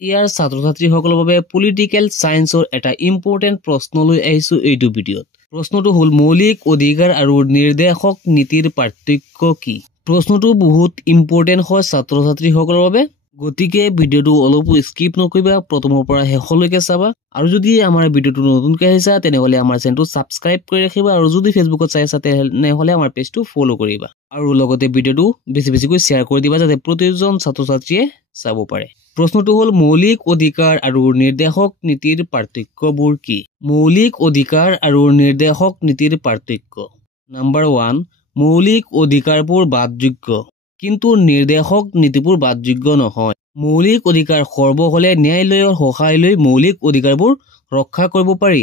ইয়াৰ ছাত্ৰ-ছাত্ৰীসকলৰ বাবে পলিটিকেল সায়েন্সৰ এটা ইম্পৰ্টেন্ট প্ৰশ্ন লৈ আহিছো এইটো ভিডিঅ'ত। প্ৰশ্নটো হ'ল মৌলিক অধিকাৰ আৰু নিৰ্দেশক নীতিৰ পাৰ্থক্য কি? প্ৰশ্নটো বহুত ইম্পৰ্টেন্ট হয় ছাত্ৰ-ছাত্ৰীসকলৰ বাবে। গতিকে ভিডিঅ'টো অলপ স্কিপ নকৰিবা, প্ৰথমৰ পৰা শেষলৈকে চাবা। আৰু যদি আমাৰ ভিডিঅ'টো নতুনকৈ আহিছা তেনেহলে আমাৰ চেনেলটো সাবস্ক্ৰাইব কৰি ৰাখিবা, আৰু যদি ফেচবুকত চাই আছা তেনেহলে আমাৰ পেজটো ফলো কৰিবা, আৰু লগতে ভিডিঅ'টো বেছিকৈ শ্বেয়াৰ কৰি দিবা যাতে প্ৰতিজন ছাত্ৰ-ছাত্ৰীয়ে চাব পাৰে। প্ৰশ্নটো হ'ল মৌলিক অধিকাৰ আৰু নিৰ্দেশক নীতিৰ পাৰ্থক্যবোৰ কি? মৌলিক অধিকাৰ আৰু নিৰ্দেশক নীতিৰ পাৰ্থক্য। নাম্বাৰ 1, মৌলিক অধিকাৰবোৰ বাদযোগ্য কিন্তু নিৰ্দেশক নীতিবোৰ বাদযোগ্য নহয়। মৌলিক অধিকাৰ খৰ্ব হলে ন্যায়ালয়ৰ সহায় লৈ মৌলিক অধিকাৰবোৰ ৰক্ষা কৰিব পাৰি,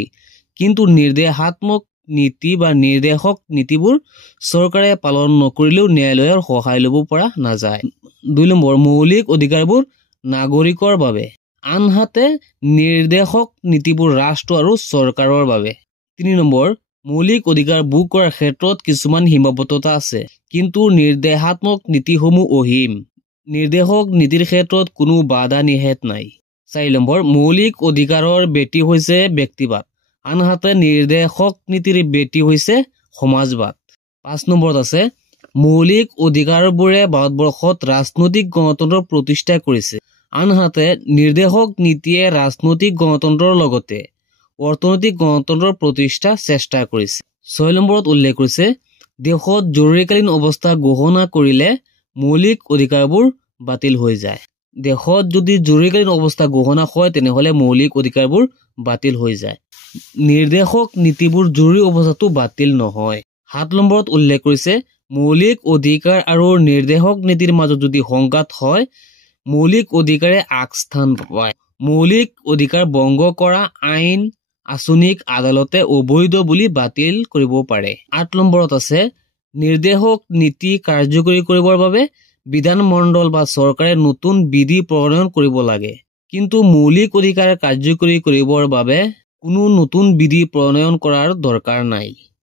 কিন্তু নিৰ্দেশাত্মক নীতি বা নিৰ্দেশক নীতিবোৰ চৰকাৰে পালন নকৰিলেও ন্যায়ালয়ৰ সহায় ল'ব পৰা নাযায়। 2 নম্বৰ, মৌলিক অধিকাৰবোৰ নাগৰিকৰ বাবে, আনহাতে নিৰ্দেশক নীতিবোৰ ৰাষ্ট্ৰ আৰু চৰকাৰৰ বাবে। 3 নম্বৰ, মৌলিক অধিকাৰ ভোগ কৰাৰ ক্ষেত্ৰত কিছুমান সীমাবদ্ধতা আছে, কিন্তু নিৰ্দেশাত্মক নীতিসমূহ অসীম। নিৰ্দেশক নীতিৰ ক্ষেত্ৰত কোনো বাধা নিষেধ নাই। 4 নম্বৰ, মৌলিক অধিকাৰৰ ভেটি হৈছে ব্যক্তিবাদ, আনহাতে নিৰ্দেশক নীতিৰ ভেটি হৈছে সমাজবাদ। 5 নম্বৰত আছে মৌলিক অধিকাৰবোৰে ভাৰতবৰ্ষত ৰাজনৈতিক গণতন্ত্ৰ প্ৰতিষ্ঠা কৰিছে, আনহাতে নিৰ্দেশক নীতিয়ে ৰাজনৈতিক গণতন্ত্ৰৰ লগতে অৰ্থনৈতিক গণতন্ত্ৰৰ প্ৰতিষ্ঠা চেষ্টা কৰিছে। 6 নম্বৰত উল্লেখ কৰিছে দেশত জৰুৰীকালীন অৱস্থা ঘোষণা কৰিলে মৌলিক অধিকাৰবোৰ বাতিল হৈ যায়। দেশত যদি জৰুৰীকালীন অৱস্থা ঘোষণা হয় তেনেহলে মৌলিক অধিকাৰবোৰ বাতিল হৈ যায়। নিৰ্দেশক নীতিবোৰ জৰুৰী অৱস্থাতো বাতিল নহয়। 7 নম্বৰত উল্লেখ কৰিছে মৌলিক অধিকাৰ আৰু নিৰ্দেশক নীতিৰ মাজত যদি সংঘাত হয় মৌলিক অধিকাৰে আগস্থান পায়। মৌলিক অধিকাৰ ভংগ কৰা আইন আঁচনিক আদালতে অবৈধ বুলি বাতিল কৰিব পাৰে। 8 নম্বৰত আছে নিৰ্দেশক নীতি কাৰ্যকৰী কৰিবৰ বাবে বিধানমণ্ডল বা চৰকাৰে নতুন বিধি প্ৰণয়ন কৰিব লাগে, কিন্তু মৌলিক অধিকাৰ কাৰ্যকৰী কৰিবৰ বাবে কোনো নতুন বিধি প্ৰণয়ন কৰাৰ দৰকাৰ নাই।